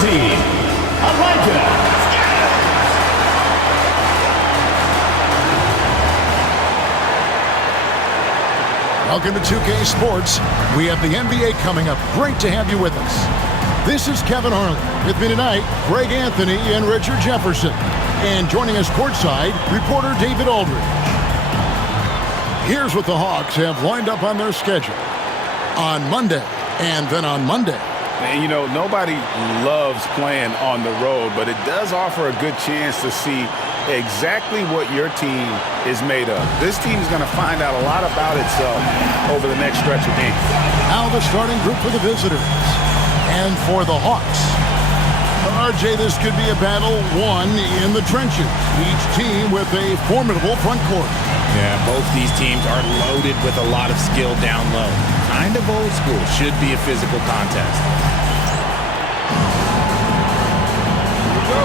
team, Atlanta. Welcome to 2K Sports. We have the NBA coming up. Great to have you with us. This is Kevin Harlan. With me tonight, Greg Anthony and Richard Jefferson. And joining us courtside, reporter David Aldridge. Here's what the Hawks have lined up on their schedule. On Monday, and then on Monday. And, you know, nobody loves playing on the road, but it does offer a good chance to see exactly what your team is made of. This team is going to find out a lot about itself over the next stretch of games. Now the starting group for the visitors. And for the Hawks. RJ, this could be a battle won in the trenches. Each team with a formidable front court. Yeah, both these teams are loaded with a lot of skill down low. Kind of old school. Should be a physical contest. Here we go.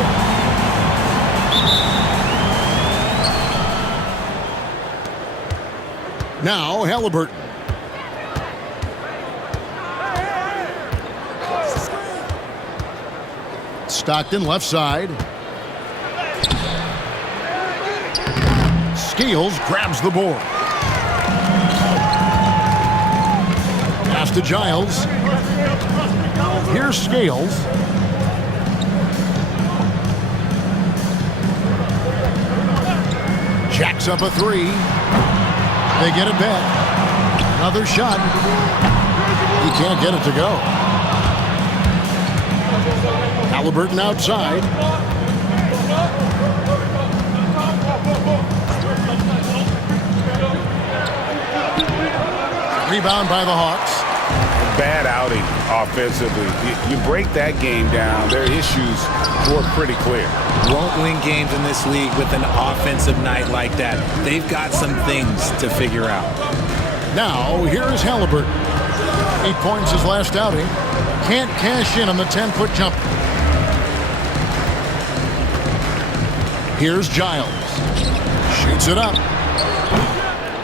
Now Halliburton. Stockton left side. Scales grabs the board. Pass to Giles. Here's Scales. Jacks up a three. They get it back. Another shot. He can't get it to go. Halliburton outside. Rebound by the Hawks. Bad outing offensively. You break that game down, their issues were pretty clear. Won't win games in this league with an offensive night like that. They've got some things to figure out. Now, here's Halliburton. 8 points his last outing. Can't cash in on the 10-foot jumper. Here's Giles. Shoots it up.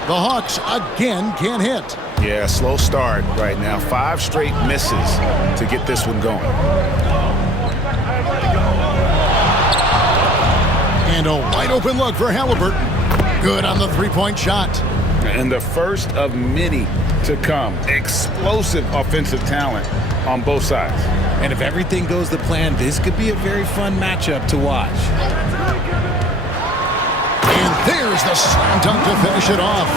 The Hawks again can't hit. Yeah, slow start right now. 5 straight misses to get this one going. And a wide open look for Halliburton. Good on the three-point shot. And the first of many to come. Explosive offensive talent on both sides. And if everything goes to plan, this could be a very fun matchup to watch. And there's the slam dunk to finish it off.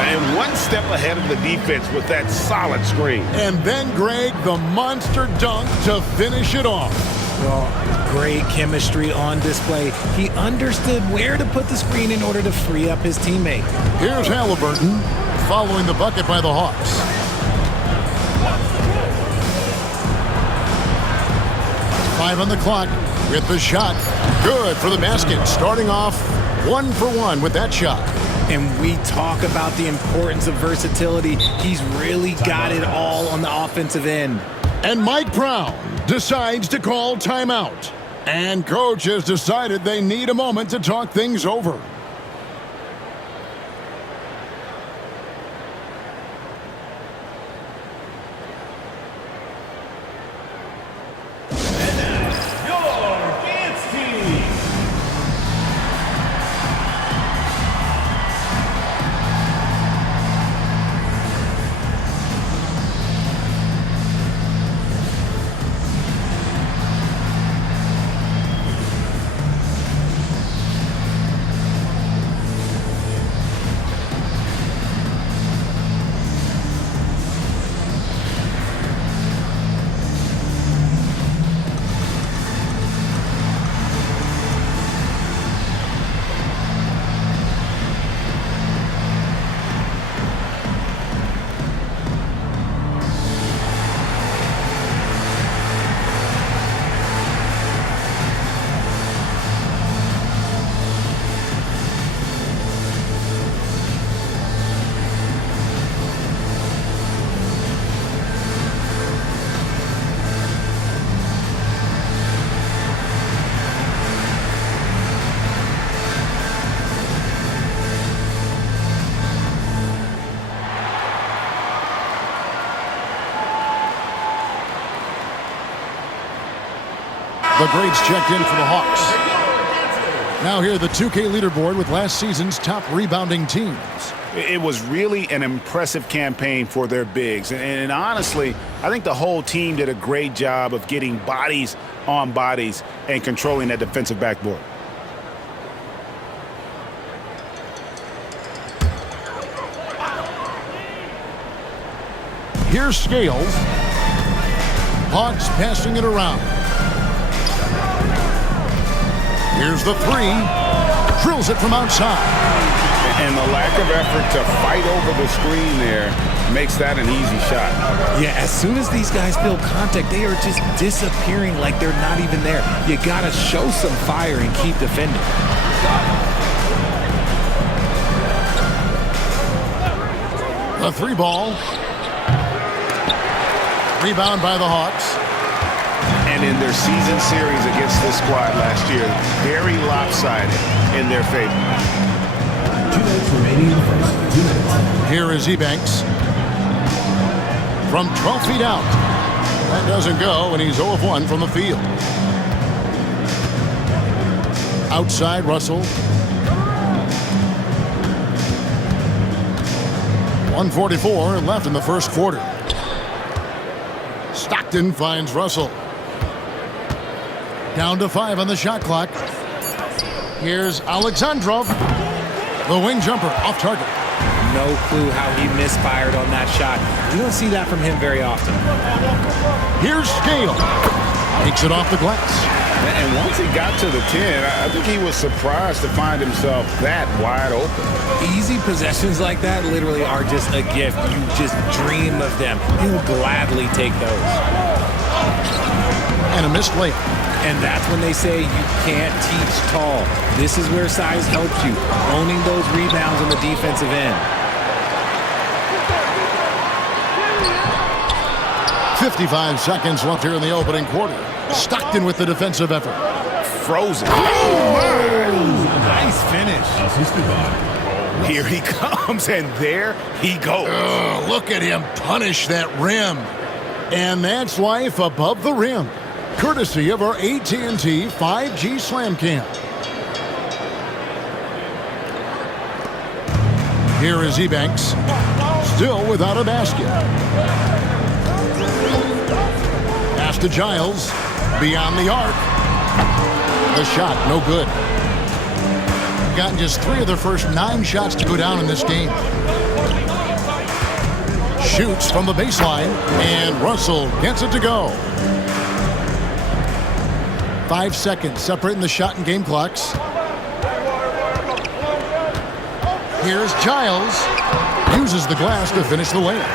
And one step ahead of the defense with that solid screen. And then, Greg, the monster dunk to finish it off. Well, great chemistry on display. He understood where to put the screen in order to free up his teammate. Here's Halliburton following the bucket by the Hawks. Five on the clock with the shot. Good for the basket. Starting off 1 for 1 with that shot. And we talk about the importance of versatility. He's really got it all on the offensive end. And Mike Brown decides to call timeout. And coach has decided they need a moment to talk things over. The greats checked in for the Hawks. Now here, the 2K leaderboard with last season's top rebounding teams. It was really an impressive campaign for their bigs. And honestly, I think the whole team did a great job of getting bodies on bodies and controlling that defensive backboard. Here's Scales. Hawks passing it around. Here's the three. Drills it from outside. And the lack of effort to fight over the screen there makes that an easy shot. Yeah, as soon as these guys feel contact, they are just disappearing like they're not even there. You got to show some fire and keep defending. The three ball. Rebound by the Hawks. And in their season series against this squad last year, very lopsided in their favor. 2 minutes remaining in the first. 2 minutes. Here is Ebanks. From 12 feet out. That doesn't go, and he's 0 of 1 from the field. Outside, Russell. 1:44 left in the first quarter. Stockton finds Russell. Down to 5 on the shot clock. Here's Alexandrov. The wing jumper off target. No clue how he misfired on that shot. You don't see that from him very often. Here's Scale. Takes it off the glass. And once he got to the 10, I think he was surprised to find himself that wide open. Easy possessions like that literally are just a gift. You just dream of them. He'll gladly take those. And a missed layup. And that's when they say you can't teach tall. This is where size helps you, owning those rebounds on the defensive end. 55 seconds left here in the opening quarter. Stockton with the defensive effort. Frozen. Nice finish. Assisted by. Here he comes, and there he goes. Look at him punish that rim. And that's life above the rim. Courtesy of our AT&T 5G Slam Cam. Here is Ebanks. Still without a basket. Pass to Giles. Beyond the arc. The shot, no good. Gotten just 3 of their first 9 shots to go down in this game. Shoots from the baseline, and Russell gets it to go. 5 seconds separating the shot and game clocks. Here's Giles. Uses the glass to finish the layup.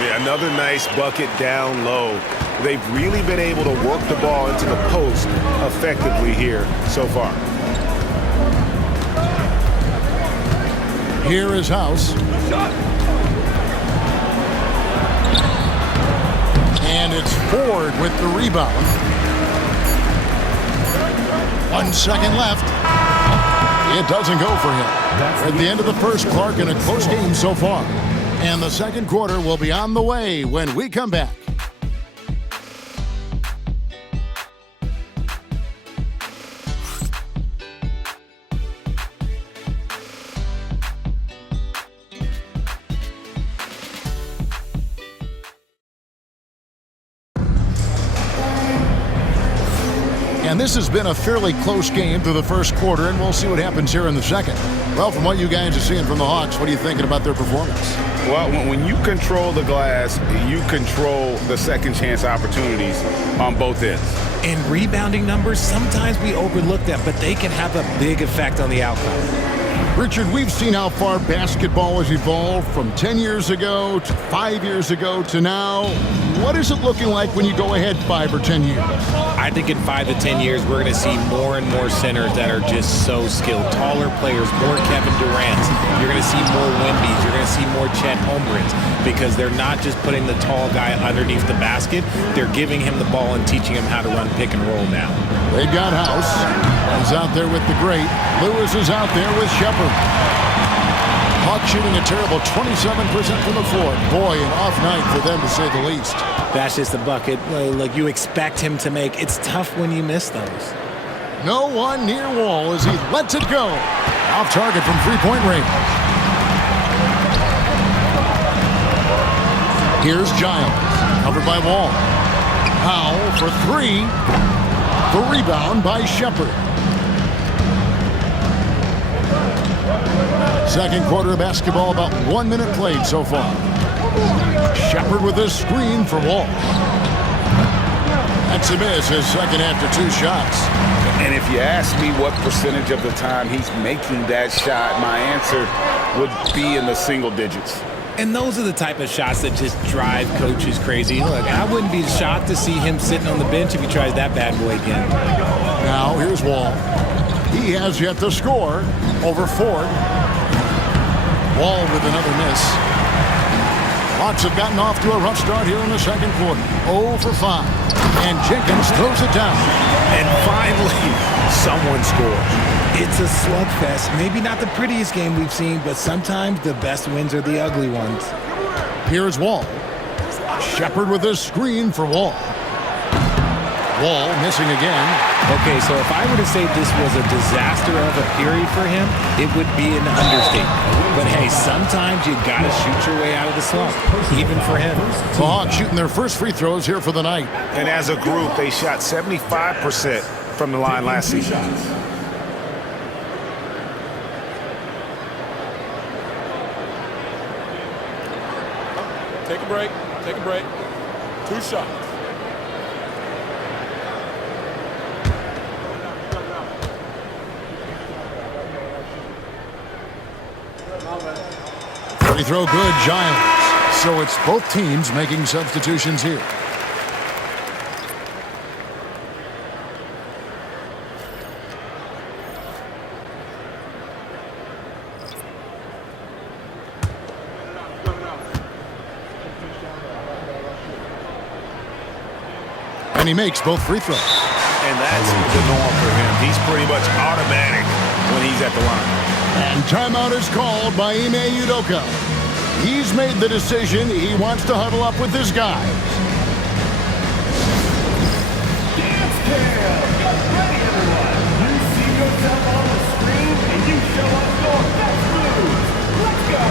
Yeah, another nice bucket down low. They've really been able to work the ball into the post effectively here so far. Here is House. And it's Ford with the rebound. 1 second left. It doesn't go for him. We're at the end of the first, Clark, in a close game so far. And the second quarter will be on the way when we come back. And this has been a fairly close game through the first quarter, and we'll see what happens here in the second. Well, from what you guys are seeing from the Hawks, what are you thinking about their performance? Well, when you control the glass, you control the second chance opportunities on both ends. In rebounding numbers, sometimes we overlook them, but they can have a big effect on the outcome. Richard, we've seen how far basketball has evolved from 10 years ago to 5 years ago to now. What is it looking like when you go ahead 5 or 10 years? I think in 5 to 10 years, we're going to see more and more centers that are just so skilled. Taller players, more Kevin Durant's. You're going to see more Wemby's. You're going to see more Chet Holmgrens because they're not just putting the tall guy underneath the basket. They're giving him the ball and teaching him how to run pick and roll now. They've got House. He's out there with the great. Lewis is out there with Shepard. Hawks shooting a terrible 27% from the floor. Boy, an off night for them, to say the least. That's just a bucket like you expect him to make. It's tough when you miss those. No one near Wall as he lets it go. Off target from three-point range. Here's Giles, covered by Wall. Powell for three. The rebound by Shepard. Second quarter of basketball, about 1 minute played so far. Shepard with a screen for Wall. That's a miss, his second after 2 shots. And if you ask me what percentage of the time he's making that shot, my answer would be in the single digits. And those are the type of shots that just drive coaches crazy. Look, I wouldn't be shocked to see him sitting on the bench if he tries that bad boy again. Now, here's Wall. He has yet to score over Ford. Wall with another miss. Hawks have gotten off to a rough start here in the second quarter. 0 for 5. And Jenkins throws it down. And finally, someone scores. It's a slugfest. Maybe not the prettiest game we've seen, but sometimes the best wins are the ugly ones. Here's Wall. Shepard with a screen for Wall. Wall missing again. Okay, so if I were to say this was a disaster of a period for him, it would be an understatement. But hey, sometimes you gotta shoot your way out of the slump, even for him. The Hawks shooting their first free throws here for the night. And as a group, they shot 75% from the line last season. Take a break. Take a break. 2 shots. Free throw good, Giants. So it's both teams making substitutions here. And he makes both free throws. And that's the norm for him. He's pretty much automatic when he's at the line. And timeout is called by Ime Udoka. He's made the decision. He wants to huddle up with his guys. Dance cam! Ready, everyone! You see yourself on the screen and you show us your best moves. Let's go!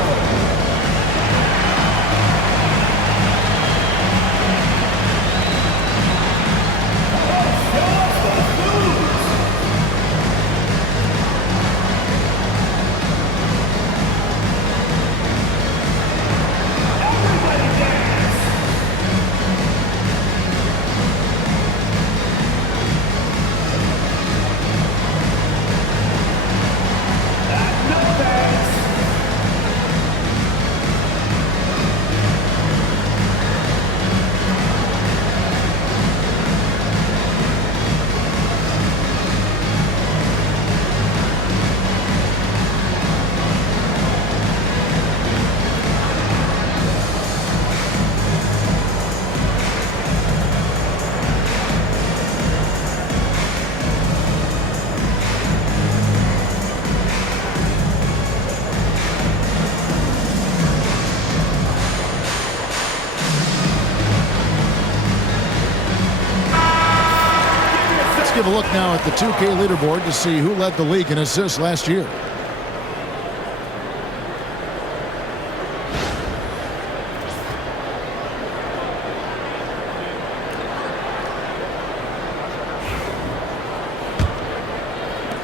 Give a look now at the 2K leaderboard to see who led the league in assists last year.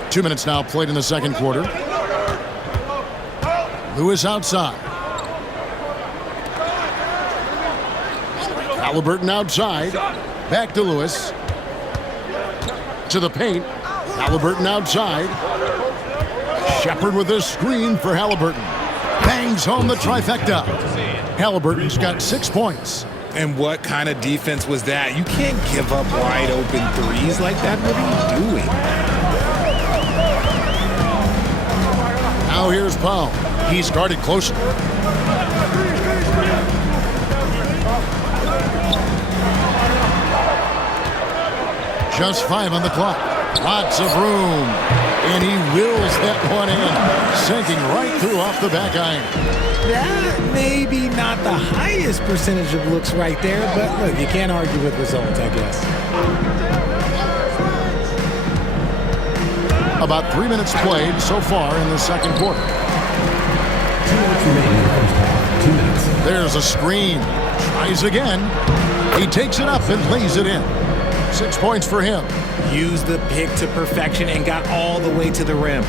Two minutes now played in the second quarter. Lewis outside. Halliburton outside. Back to Lewis. To the paint. Halliburton outside. Shepard with a screen for Halliburton. Bangs home the trifecta. Halliburton's got 6 points. And what kind of defense was that? You can't give up wide open threes like that. What are you doing? Now here's Powell. He's guarded closely. Just 5 on the clock. Lots of room. And he wills that one in, sinking right through off the back iron. That may be not the highest percentage of looks right there, but look, you can't argue with results, I guess. About 3 minutes played so far in the second quarter. 2 minutes remaining in the first half. 2 minutes. There's a screen. Tries again. He takes it up and lays it in. 6 points for him. Used the pick to perfection and got all the way to the rim.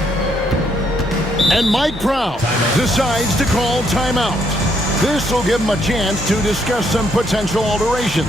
And Mike Brown decides to call timeout. This will give him a chance to discuss some potential alterations.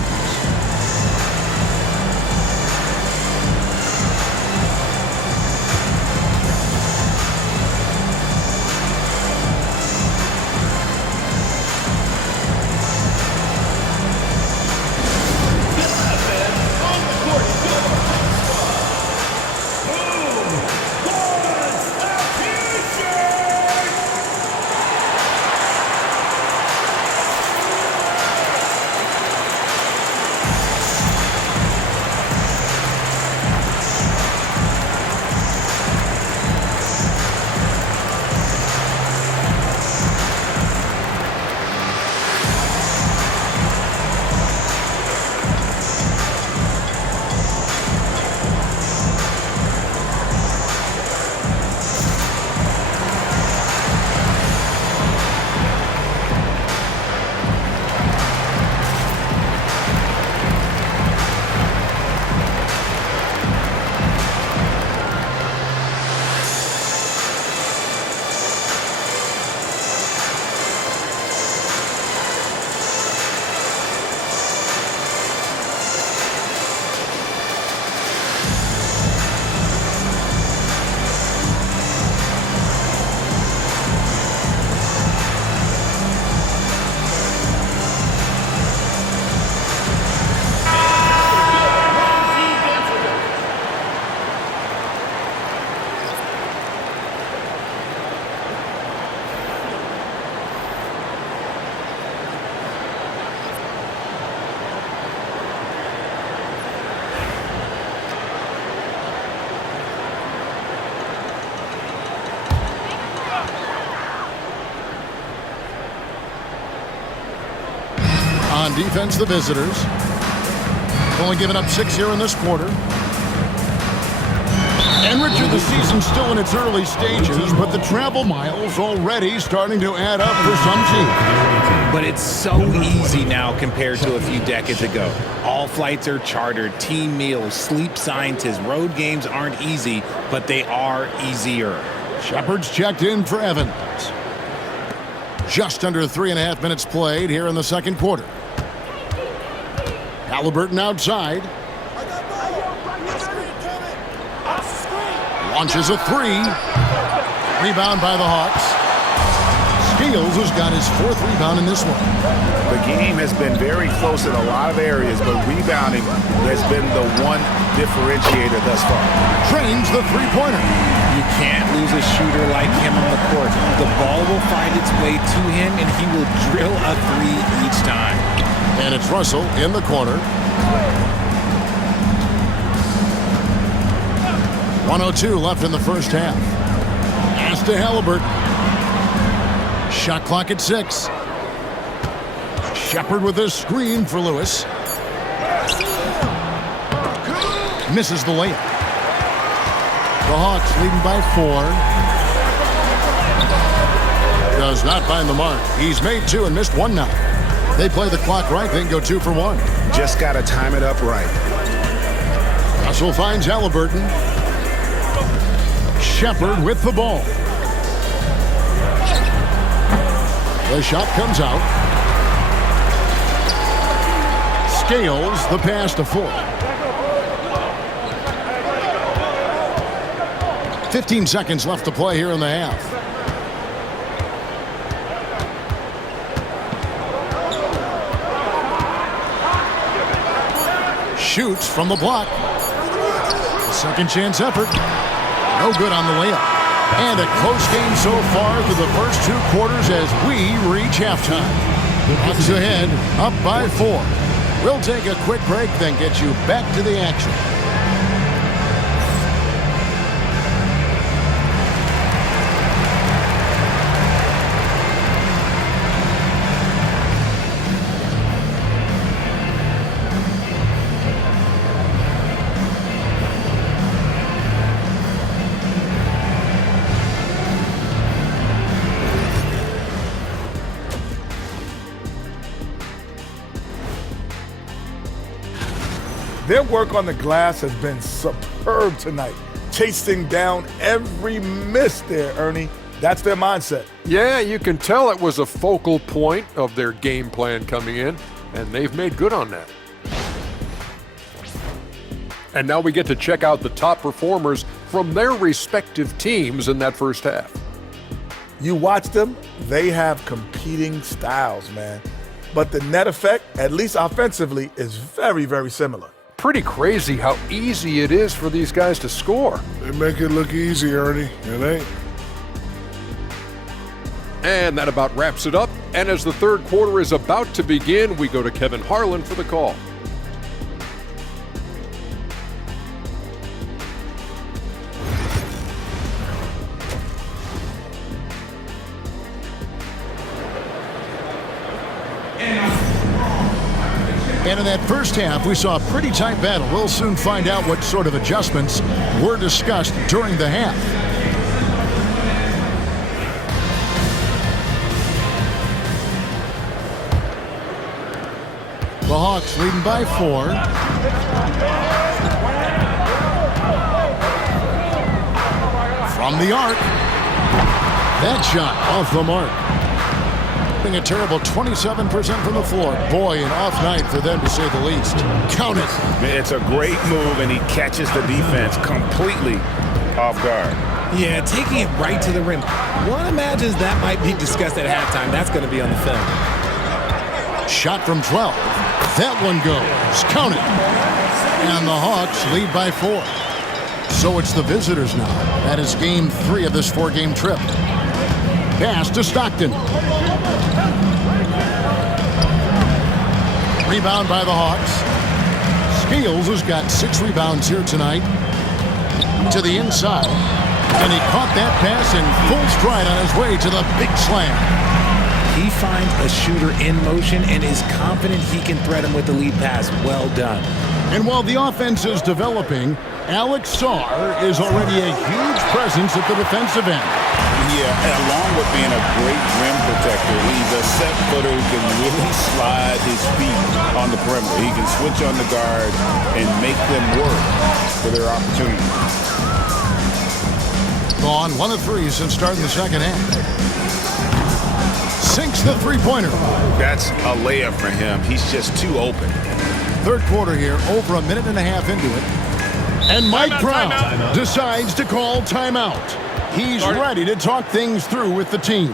On defense, the visitors. Only giving up 6 here in this quarter. And Richard, the season's still in its early stages, but the travel miles already starting to add up for some teams. But it's so easy now compared to a few decades ago. All flights are chartered, team meals, sleep scientists. Road games aren't easy, but they are easier. Shepard's checked in for Evans. Just under 3.5 minutes played here in the second quarter. Halliburton outside. Launches a three. Rebound by the Hawks. Scales has got his 4th rebound in this one. The game has been very close in a lot of areas, but rebounding has been the one differentiator thus far. Trains the three-pointer. You can't lose a shooter like him on the court. The ball will find its way to him, and he will drill a three each time. And it's Russell in the corner. 1:02 left in the first half. Pass to Halliburton. Shot clock at 6. Shepard with a screen for Lewis. Misses the layup. The Hawks leading by 4. Does not find the mark. He's made 2 and missed 1 now. They play the clock right, then go 2 for 1. Just got to time it up right. Russell finds Halliburton. Shepard with the ball. The shot comes out. Scales the pass to 4. 15 seconds left to play here in the half. Shoots from the block. Second chance effort. No good on the layup. And a close game so far through the first 2 quarters as we reach halftime. Hawks ahead, up by 4. We'll take a quick break, then get you back to the action. Their work on the glass has been superb tonight, chasing down every miss there, Ernie. That's their mindset. Yeah, you can tell it was a focal point of their game plan coming in, and they've made good on that. And now we get to check out the top performers from their respective teams in that first half. You watch them, they have competing styles, man. But the net effect, at least offensively, is very, very similar. Pretty crazy how easy it is for these guys to score. They make it look easy, Ernie. It ain't. And that about wraps it up. And as the third quarter is about to begin, we go to Kevin Harlan for the call. And in that first half, we saw a pretty tight battle. We'll soon find out what sort of adjustments were discussed during the half. The Hawks leading by 4. From the arc. That shot off the mark. A terrible 27% from the floor. Boy, an off night for them, to say the least. Count it. It's a great move, and he catches the defense completely off guard. Yeah, taking it right to the rim. One imagines that might be discussed at halftime. That's going to be on the film. Shot from 12. That one goes. Count it. And the Hawks lead by 4. So it's the visitors now. That is game 3 of this 4-game trip. Pass to Stockton. Rebound by the Hawks. Scales has got 6 rebounds here tonight. To the inside. And he caught that pass in full stride on his way to the big slam. He finds a shooter in motion and is confident he can thread him with the lead pass. Well done. And while the offense is developing, Alex Sarr is already a huge presence at the defensive end. Yeah, and along with being a great rim protector, he's a set footer who can really slide his feet on the perimeter. He can switch on the guard and make them work for their opportunity. Gone 1 of 3 since starting the second half. Sinks the three-pointer. That's a layup for him. He's just too open. Third quarter here, over a minute and a half into it. And Mike Brown decides to call timeout. He's ready to talk things through with the team.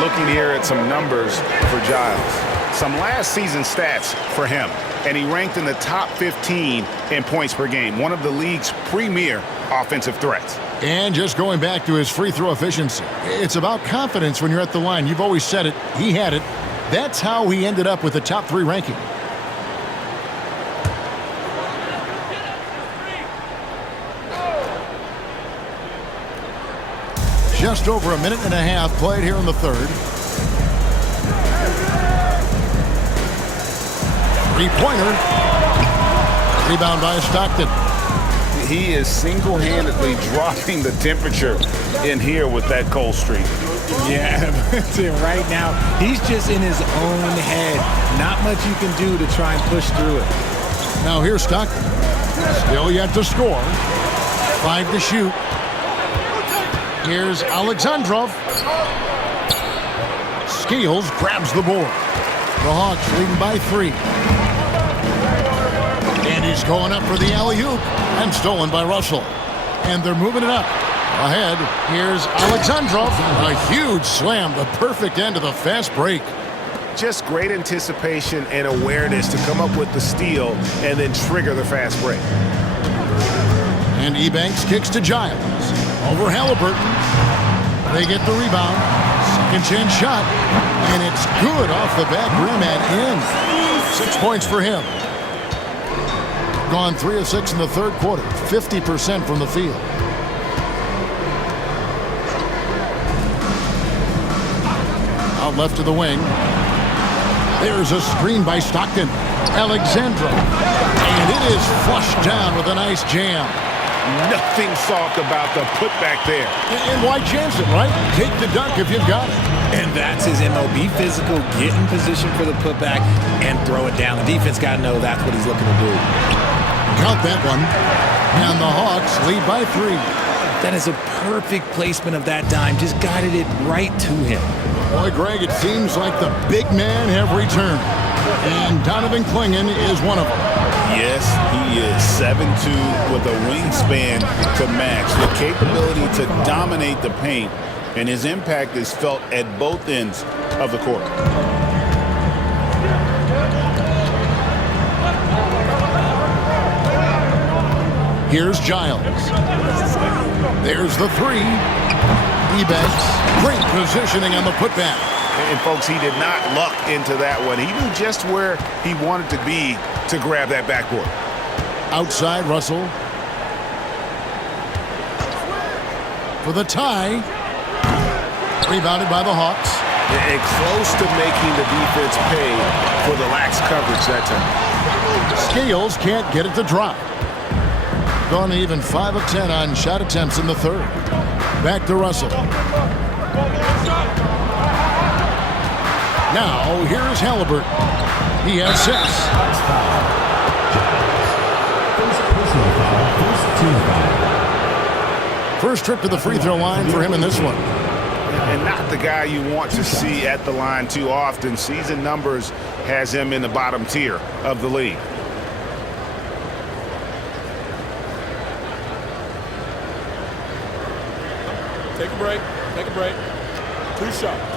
Looking here at some numbers for Giles. Some last season stats for him, and he ranked in the top 15 in points per game, one of the league's premier offensive threats. And just going back to his free throw efficiency, it's about confidence when you're at the line. You've always said it. He had it. That's how he ended up with the top 3 ranking. Just over a minute and a half played here in the third. Three-pointer. Rebound by Stockton. he is single-handedly dropping the temperature in here with that cold streak. Yeah, right now, he's just in his own head. Not much you can do to try and push through it. Now here's Stockton. Still yet to score. 5 to shoot. Here's Alexandrov. Scales grabs the board. The Hawks leading by 3. And he's going up for the alley-oop. And stolen by Russell. And they're moving it up. Ahead, here's Alexandrov. A huge slam, the perfect end of the fast break. Just great anticipation and awareness to come up with the steal and then trigger the fast break. And Ebanks kicks to Giles. Over Halliburton. They get the rebound. Second chance shot. And it's good off the back rim and in. 6 points for him. Gone 3 of 6 in the third quarter. 50% from the field. Out left to the wing. There's a screen by Stockton. Alexandra. And it is flushed down with a nice jam. Nothing soft about the putback there. And why chance it, right? Take the dunk if you've got it. And that's his MO. Be physical, get in position for the putback, and throw it down. The defense got to know that's what he's looking to do. Count that one. And the Hawks lead by 3. That is a perfect placement of that dime. Just guided it right to him. Boy, Greg, it seems like the big man have returned. And Donovan Clingan is one of them. Yes, he is 7'2" with a wingspan to match, the capability to dominate the paint, and his impact is felt at both ends of the court. Here's Giles. There's the 3. Ebanks, great positioning on the putback. And folks, he did not luck into that one. He knew just where he wanted to be to grab that backboard. Outside, Russell. For the tie. Rebounded by the Hawks. And close to making the defense pay for the lax coverage that time. Scales can't get it to drop. Gone even 5 of 10 on shot attempts in the third. Back to Russell. Now, here's Halliburton. He has 6. First trip to the free throw line for him in this one. And not the guy you want to see at the line too often. Season numbers has him in the bottom tier of the league. Take a break. Take a break. 2 shots.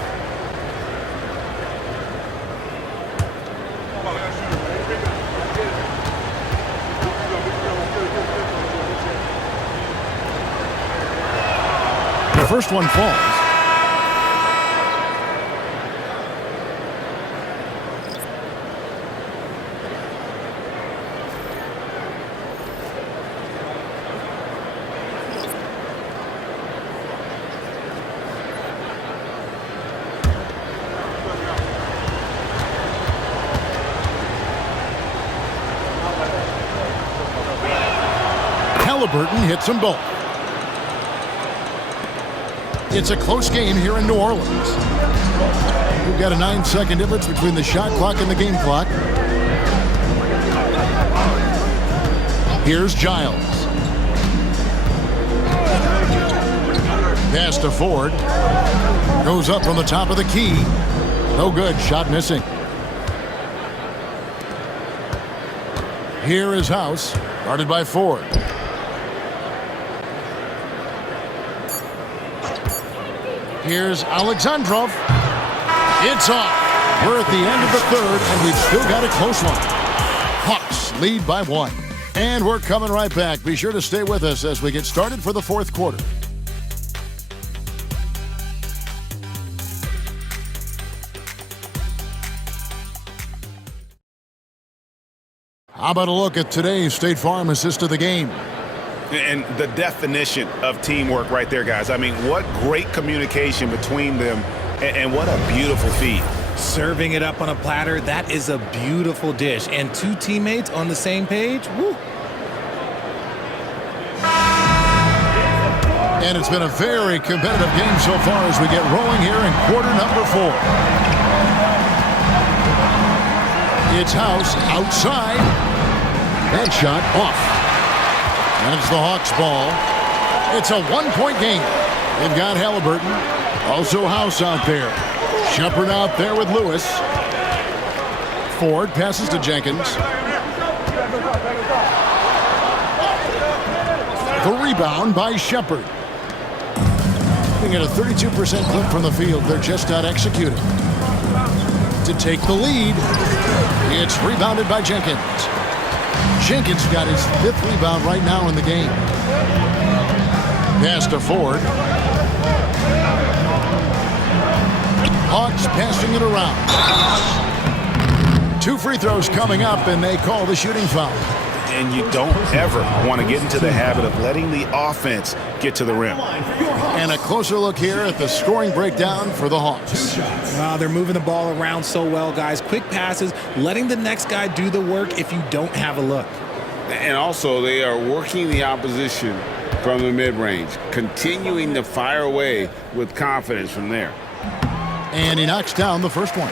The first one falls. Halliburton hits them both. It's a close game here in New Orleans. We've got a 9-second difference between the shot clock and the game clock. Here's Giles. Pass to Ford. Goes up from the top of the key. No good. Shot missing. Here is House. Guarded by Ford. Here's Alexandrov. It's off. We're at the end of the third, and we've still got a close one. Hawks lead by 1. And we're coming right back. Be sure to stay with us as we get started for the fourth quarter. How about a look at today's State Farm assist of the game? And the definition of teamwork right there, guys. I mean, what great communication between them, and what a beautiful feed. Serving it up on a platter, that is a beautiful dish. And 2 teammates on the same page, woo. And it's been a very competitive game so far as we get rolling here in quarter number 4. It's House outside. That shot off. That's the Hawks ball. It's a 1-point game. They've got Halliburton. Also House out there. Shepard out there with Lewis. Ford passes to Jenkins. The rebound by Shepard. They get a 32% clip from the field. They're just not executing. To take the lead, it's rebounded by Jenkins. Jenkins got his 5th rebound right now in the game. Pass to Ford. Hawks passing it around. 2 free throws coming up, and they call the shooting foul. And you don't ever want to get into the habit of letting the offense get to the rim. And a closer look here at the scoring breakdown for the Hawks. They're moving the ball around so well, guys. Quick passes, letting the next guy do the work if you don't have a look. And also, they are working the opposition from the mid-range, continuing to fire away with confidence from there. And he knocks down the first one.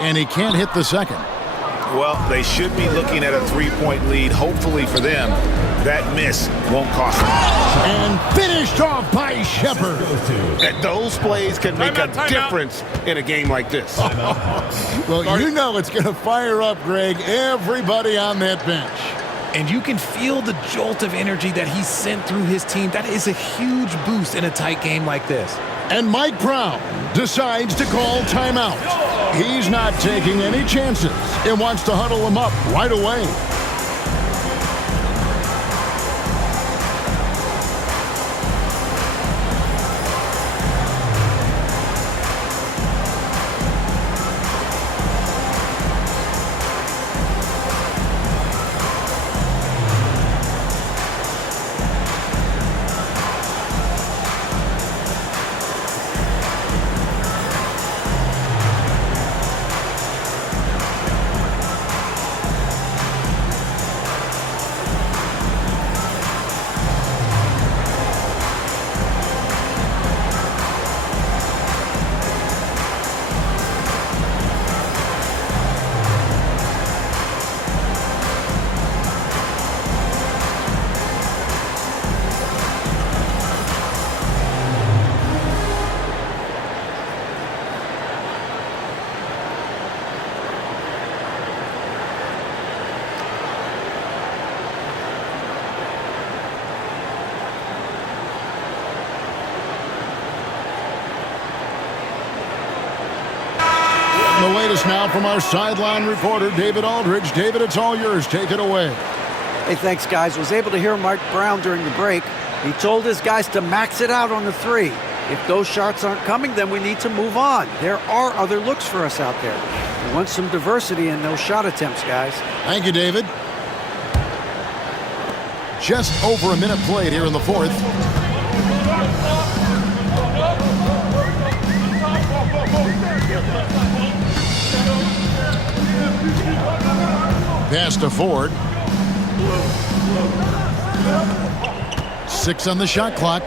And he can't hit the second. Well, they should be looking at a 3-point lead. Hopefully for them, that miss won't cost them. And finished off by Shepard. And those plays can make a difference in a game like this. Well, you know it's going to fire up, Greg, everybody on that bench. And you can feel the jolt of energy that he sent through his team. That is a huge boost in a tight game like this. And Mike Brown decides to call timeout. He's not taking any chances and wants to huddle him up right away. The latest now from our sideline reporter, David Aldridge. David, it's all yours. Take it away. Hey, thanks, guys. Was able to hear Mike Brown during the break. He told his guys to max it out on the 3. If those shots aren't coming, then we need to move on. There are other looks for us out there. We want some diversity in those shot attempts, guys. Thank you, David. Just over a minute played here in the 4th. Pass to Ford. 6 on the shot clock.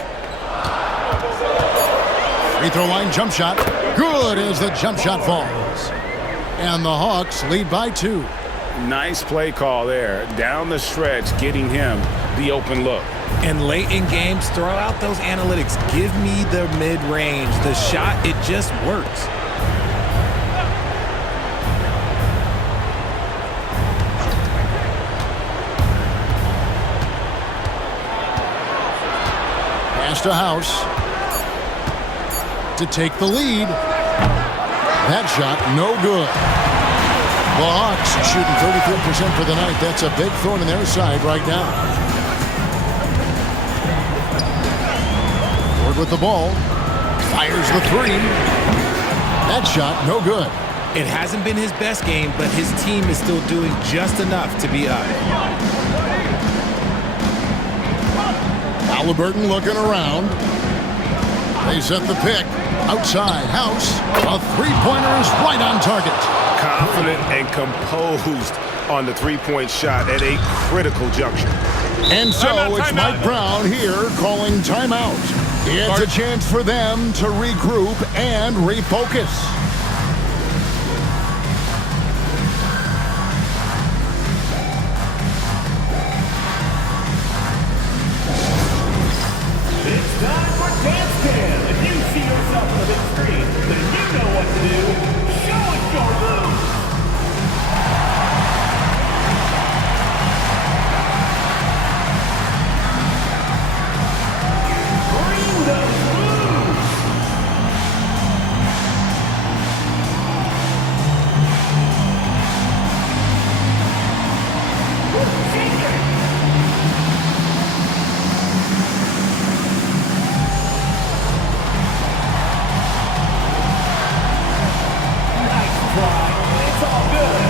Free throw line jump shot. Good as the jump shot falls. And the Hawks lead by 2. Nice play call there. Down the stretch, getting him the open look. And late in games, throw out those analytics. Give me the mid-range. The shot, it just works. Pass to House to take the lead. That shot, no good. The Hawks shooting 33% for the night. That's a big thorn in their side right now. Ford with the ball. Fires the 3. That shot, no good. It hasn't been his best game, but his team is still doing just enough to be up. Halliburton looking around. They set the pick. Outside, House. A three-pointer is right on target. Confident and composed on the three-point shot at a critical juncture. And so it's Mike Brown here calling timeout. It's a chance for them to regroup and refocus. It's time for Dance Cam. If you see yourself on the big screen, then you know what to do. Show us your moves. Bring those moves. It's all good.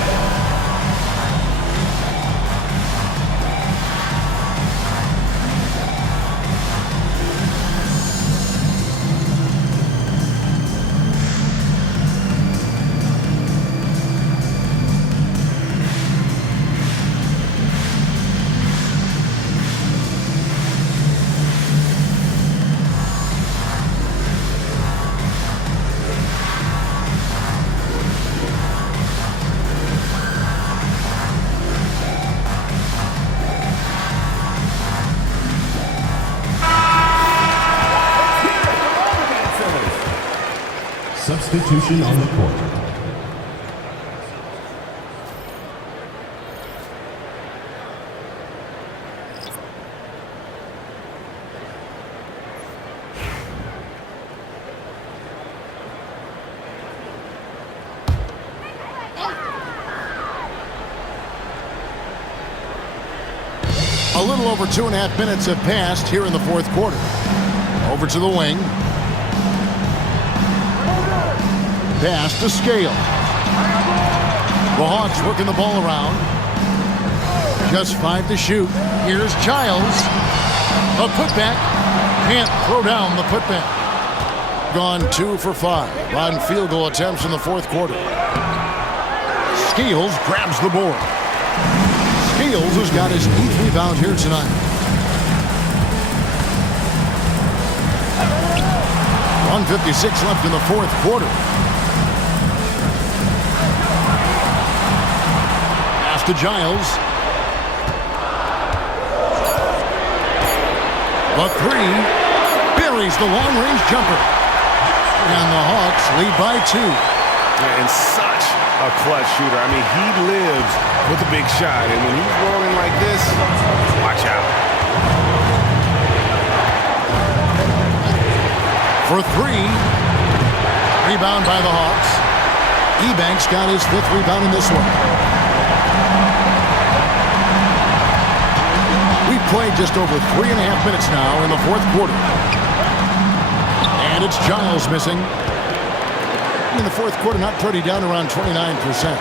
Substitution on the court. A little over 2.5 minutes have passed here in the fourth quarter. Over to the wing. Pass to Scale. The Hawks working the ball around. Just 5 to shoot. Here's Giles. A putback. Can't throw down the putback. Gone 2 for 5 on field goal attempts in the fourth quarter. Scales grabs the board. Scales has got his 8th rebound here tonight. 1:56 left in the fourth quarter. Pass to Giles. The 3 buries the long-range jumper. And the Hawks lead by 2. And such a clutch shooter. I mean, he lives with a big shot. And when he's rolling like this, watch out. For 3. Rebound by the Hawks. Ebanks got his 5th rebound in this one. We've played just over 3.5 minutes now in the fourth quarter. And it's Giles missing. In the fourth quarter, not pretty, down around 29%.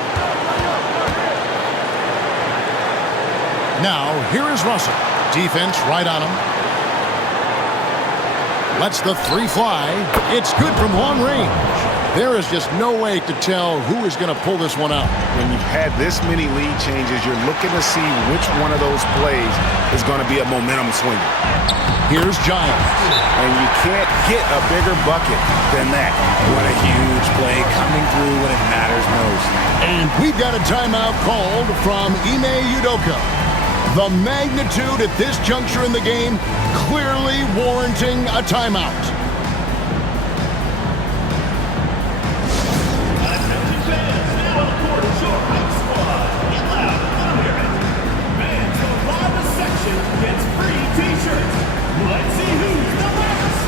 Now, here is Russell. Defense right on him. Lets the 3 fly. It's good from long range. There is just no way to tell who is going to pull this one out. When you've had this many lead changes, you're looking to see which one of those plays is going to be a momentum swinger. Here's Giles. And you can't get a bigger bucket than that. What a huge play coming through when it matters most. And we've got a timeout called from Ime Udoka. The magnitude at this juncture in the game clearly warranting a timeout. Let's see who's the last.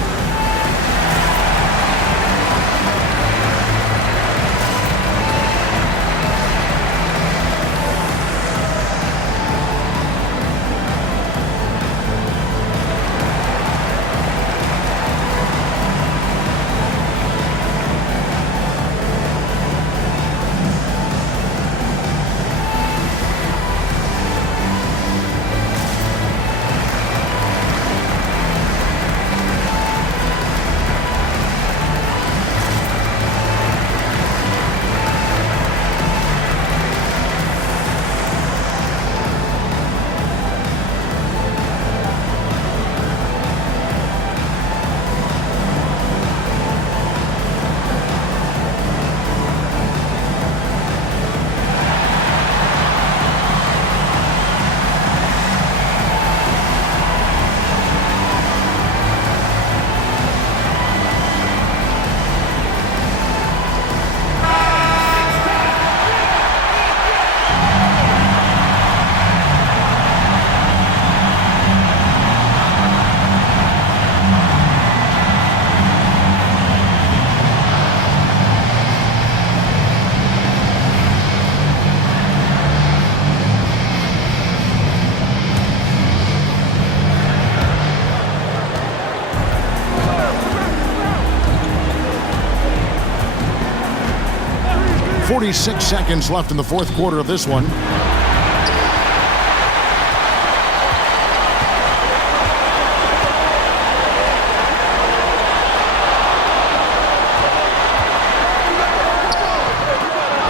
46 seconds left in the fourth quarter of this one.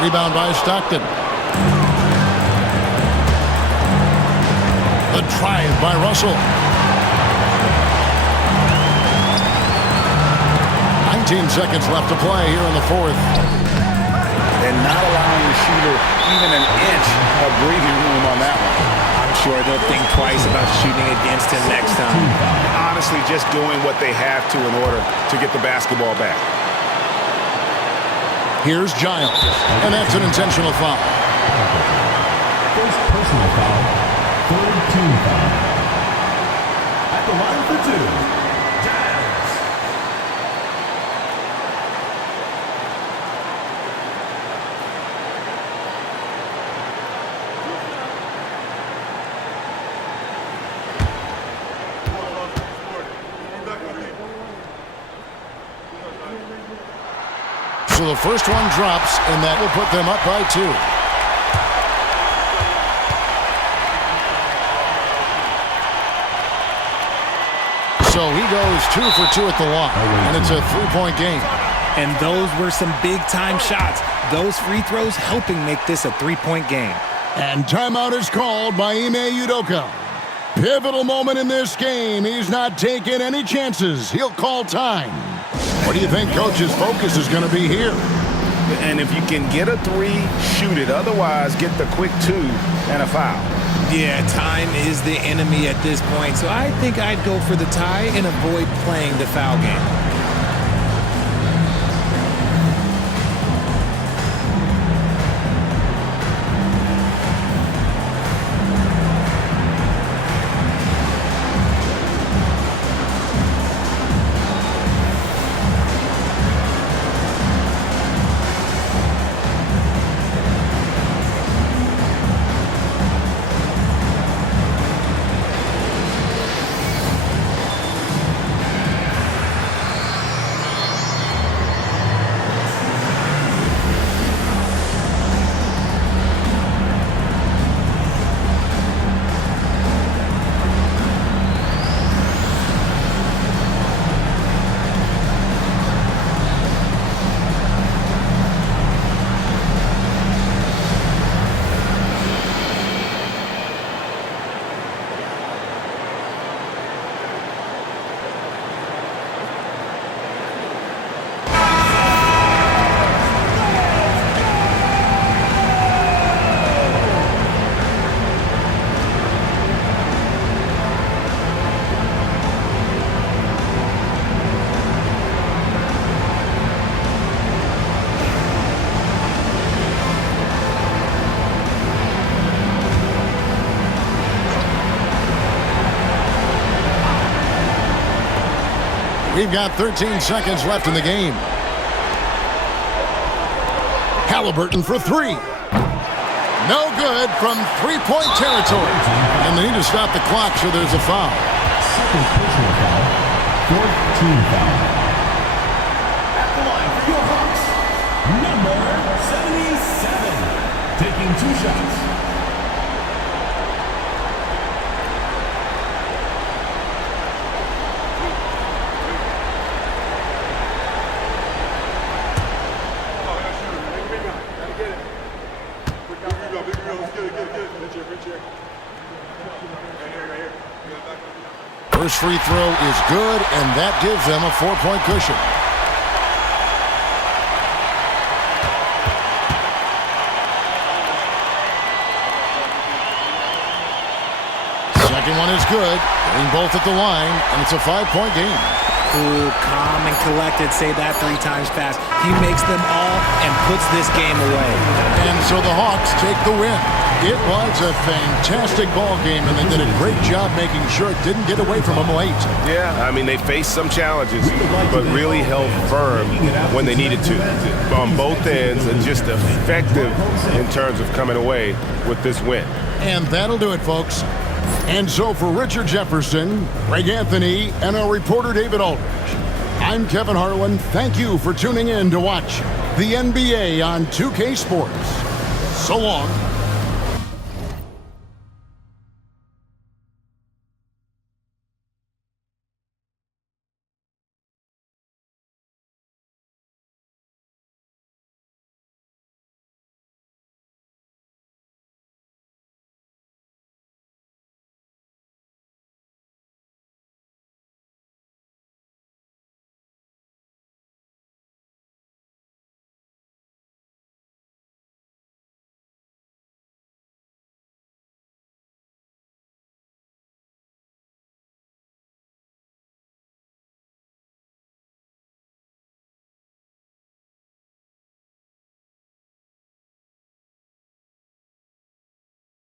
Rebound by Stockton. The drive by Russell. 19 seconds left to play here in the fourth. And not allowing the shooter even an inch of breathing room on that one. I'm sure they'll think twice about shooting against him next time. Honestly, just doing what they have to in order to get the basketball back. Here's Giles, and that's an intentional foul. First personal foul, third team foul. At the line for two, Giles. So the first one drops, and that will put them up by 2. So he goes 2 for 2 at the line, and it's a 3-point game. And those were some big-time shots. Those free throws helping make this a 3-point game. And timeout is called by Ime Udoka. Pivotal moment in this game. He's not taking any chances. He'll call time. What do you think Coach's focus is going to be here? And if you can get a 3, shoot it. Otherwise, get the quick 2 and a foul. Yeah, time is the enemy at this point. So I think I'd go for the tie and avoid playing the foul game. We've got 13 seconds left in the game. Halliburton for 3. No good from 3-point territory. And they need to stop the clock, so there's a foul. Second personal foul, fourth team foul. At the line for your Hawks, number 77, taking 2 shots. First free throw is good, and that gives them a 4-point cushion. Second one is good, getting both at the line, and it's a 5-point game. Cool, calm, and collected. Say that 3 times fast. He makes them all and puts this game away. And so the Hawks take the win. It was a fantastic ball game, and they did a great job making sure it didn't get away from them late. Yeah, I mean, they faced some challenges, but really held firm when they needed to on both ends, and just effective in terms of coming away with this win. And that'll do it, folks. And so for Richard Jefferson, Greg Anthony, and our reporter David Aldridge, I'm Kevin Harlan. Thank you for tuning in to watch the NBA on 2K Sports. So long.